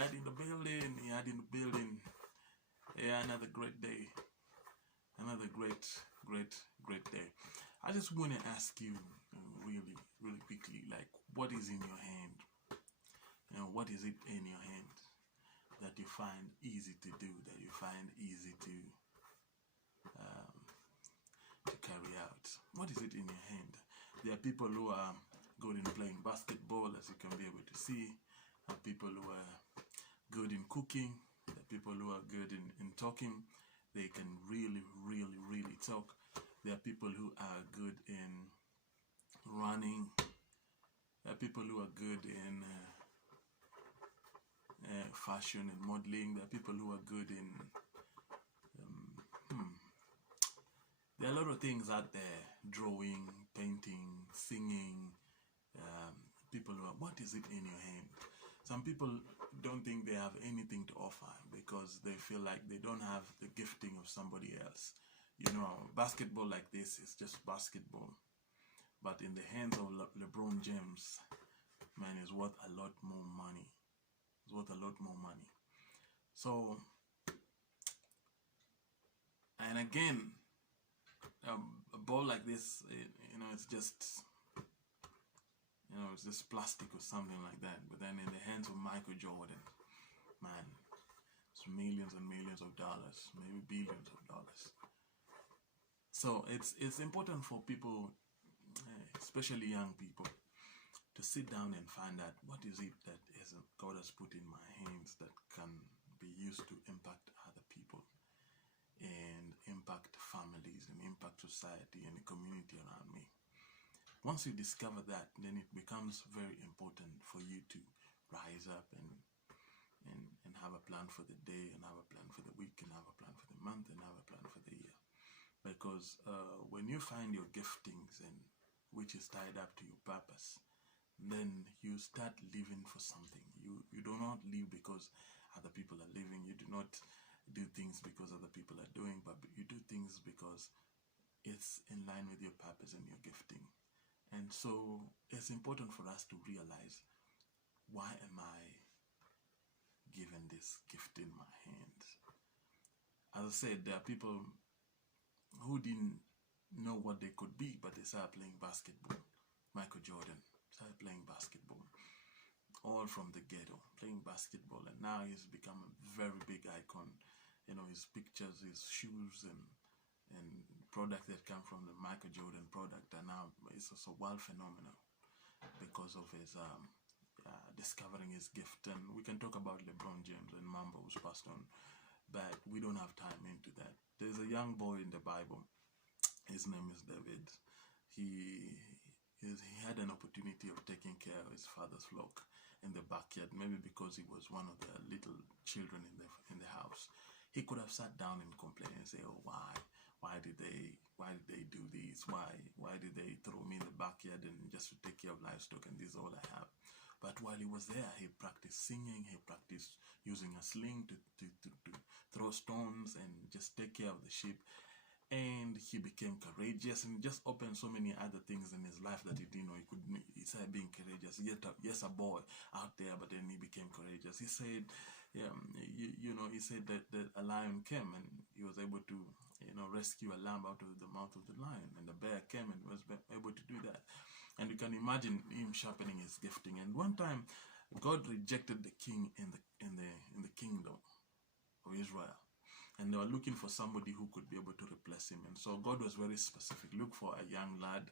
Iyad in the building. Iyad in the building. Yeah, another great day. Another great day. I just want to ask you really quickly, like, what is in your hand? You know, what is it in your hand that you find easy to do, that you find easy to carry out? What is it in your hand? There are people who are good in playing basketball, as you can be able to see. There are people who are good in cooking. There are people who are good in talking. They can really talk. There are people who are good in running. There are people who are good in fashion and modeling. There are people who are good in there are a lot of things out there: drawing, painting, singing. People who are, what is it in your hand? Some people don't think they have anything to offer because they feel like they don't have the gifting of somebody else. You know, basketball like this is just basketball, but in the hands of LeBron James, man, is worth a lot more money. It's worth a lot more money. So, and again, a ball like this, you know, it's just, you know, it's just plastic or something like that. But then in the hands of Michael Jordan, man, it's millions and millions of dollars, maybe billions of dollars. So it's important for people, especially young people, to sit down and find out what is it that God has put in my hands that can be used to impact other people and impact families and impact society and the community around me. Once you discover that, then it becomes very important for you to rise up and have a plan for the day, and have a plan for the week, and have a plan for the month, and have a plan for the year. Because when you find your giftings and which is tied up to your purpose, then you start living for something. You do not live because other people are living. You do not do things because other people are doing, but you do things because it's in line with your purpose and your gifting. And so it's important for us to realize, why am I given this gift in my hands? As I said, there are people who didn't know what they could be, but they started playing basketball. Michael Jordan started playing basketball, all from the ghetto, playing basketball, and now he's become a very big icon. You know, his pictures, his shoes, and products that come from the Michael Jordan product are now, it's also world phenomenal because of his discovering his gift. And we can talk about LeBron James and Mamba, who's passed on, but we don't have time into that. There's a young boy in the Bible. His name is David. He had an opportunity of taking care of his father's flock in the backyard, maybe because he was one of the little children in the house. He could have sat down and complained and say, "Oh, why did they do this? Why did they throw me in the backyard and just to take care of livestock, and this is all I have?" But while he was there, he practiced singing. He practiced using a sling to throw stones and just take care of the sheep. And he became courageous, and just opened so many other things in his life that he didn't know he could. He started being courageous. Yes, a boy out there, but then he became courageous. He said, he said that a lion came and he was able to, rescue a lamb out of the mouth of the lion, and the bear came and was able to do that. And you can imagine him sharpening his gifting. And one time, God rejected the king in the kingdom of Israel. And they were looking for somebody who could be able to replace him. And so God was very specific. Look for a young lad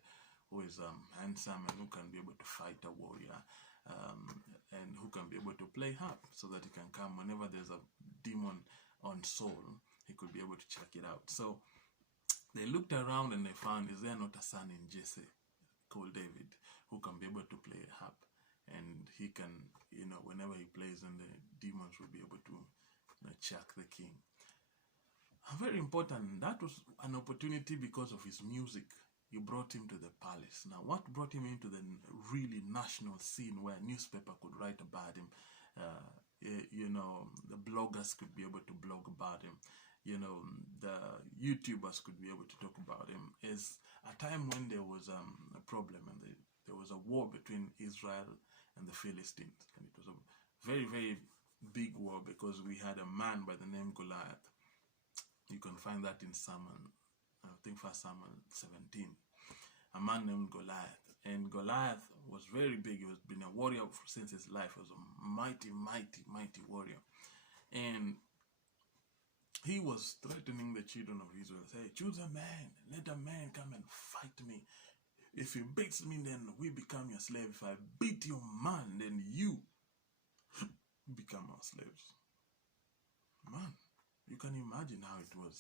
who is handsome and who can be able to fight a warrior, and who can be able to play harp, so that he can come whenever there's a demon on Saul, he could be able to check it out. So they looked around and they found, is there not a son in Jesse called David who can be able to play a harp? And he can, whenever he plays, and the demons will be able to check the king. Very important. That was an opportunity because of his music. You brought him to the palace. Now, what brought him into the really national scene where a newspaper could write about him? The bloggers could be able to blog about him. The YouTubers could be able to talk about him. Is a time when there was a problem, and there was a war between Israel and the Philistines, and it was a very, very big war because we had a man by the name Goliath. You can find that in Samuel, I think 1 Samuel 17. A man named Goliath. And Goliath was very big. He was been a warrior since his life. He was a mighty, mighty, mighty warrior. And he was threatening the children of Israel. Say, choose a man. Let a man come and fight me. If he beats me, then we become your slave. If I beat your man, then you become our slaves. Man, you can imagine how it was.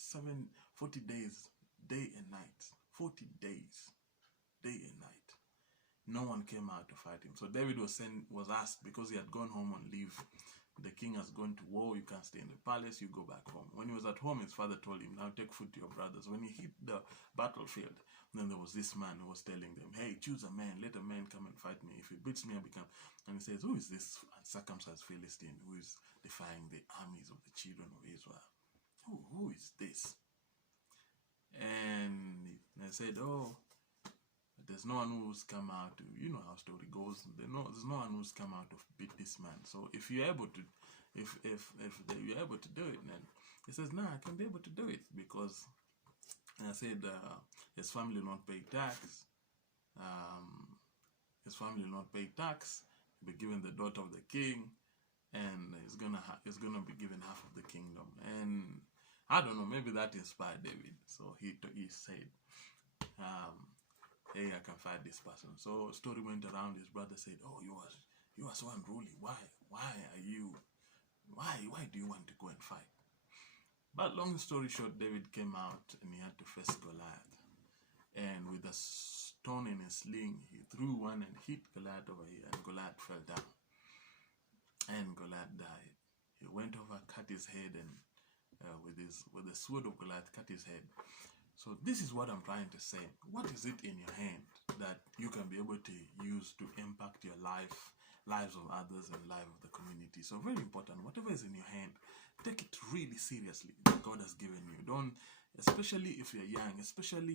40 days, day and night. 40 days, day and night. No one came out to fight him. So David was asked, because he had gone home on leave. The king has gone to war. You can't stay in the palace. You go back home. When he was at home, his father told him, now take food to your brothers. When he hit the battlefield, then there was this man who was telling them, hey, choose a man. Let a man come and fight me. If he beats me, I become... And he says, who is this uncircumcised Philistine who is defying the armies of the children of Israel? Who is this? And they said, oh, there's no one who's come out to, you know how story goes. There's no one who's come out to beat this man. So if you're able to, if you're able to do it, then he says, no, I can be able to do it because I said his family will not pay tax. His family will not pay tax. He'll be given the daughter of the king, and he's gonna be given half of the kingdom. And I don't know, maybe that inspired David. So he said, hey, I can fight this person. So story went around. His brother said, oh, you are so unruly. Why do you want to go and fight? But long story short, David came out and he had to face Goliath. And with a stone in his sling, he threw one and hit Goliath over here, and Goliath fell down. And Goliath died. He went over, cut his head, and with the sword of Goliath, cut his head. So this is what I'm trying to say. What is it in your hand that you can be able to use to impact your life, lives of others, and life of the community? So very important. Whatever is in your hand, take it really seriously that God has given you. Don't, especially if you're young, especially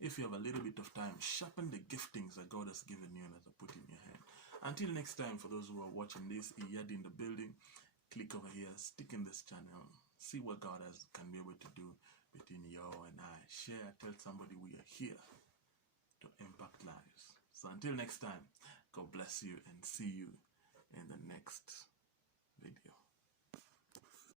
if you have a little bit of time, sharpen the giftings that God has given you and has put in your hand. Until next time, for those who are watching this, Iyad in the building, click over here, stick in this channel, see what God can be able to do between you and I. Share, tell somebody we are here to impact lives. So until next time, God bless you and see you in the next video.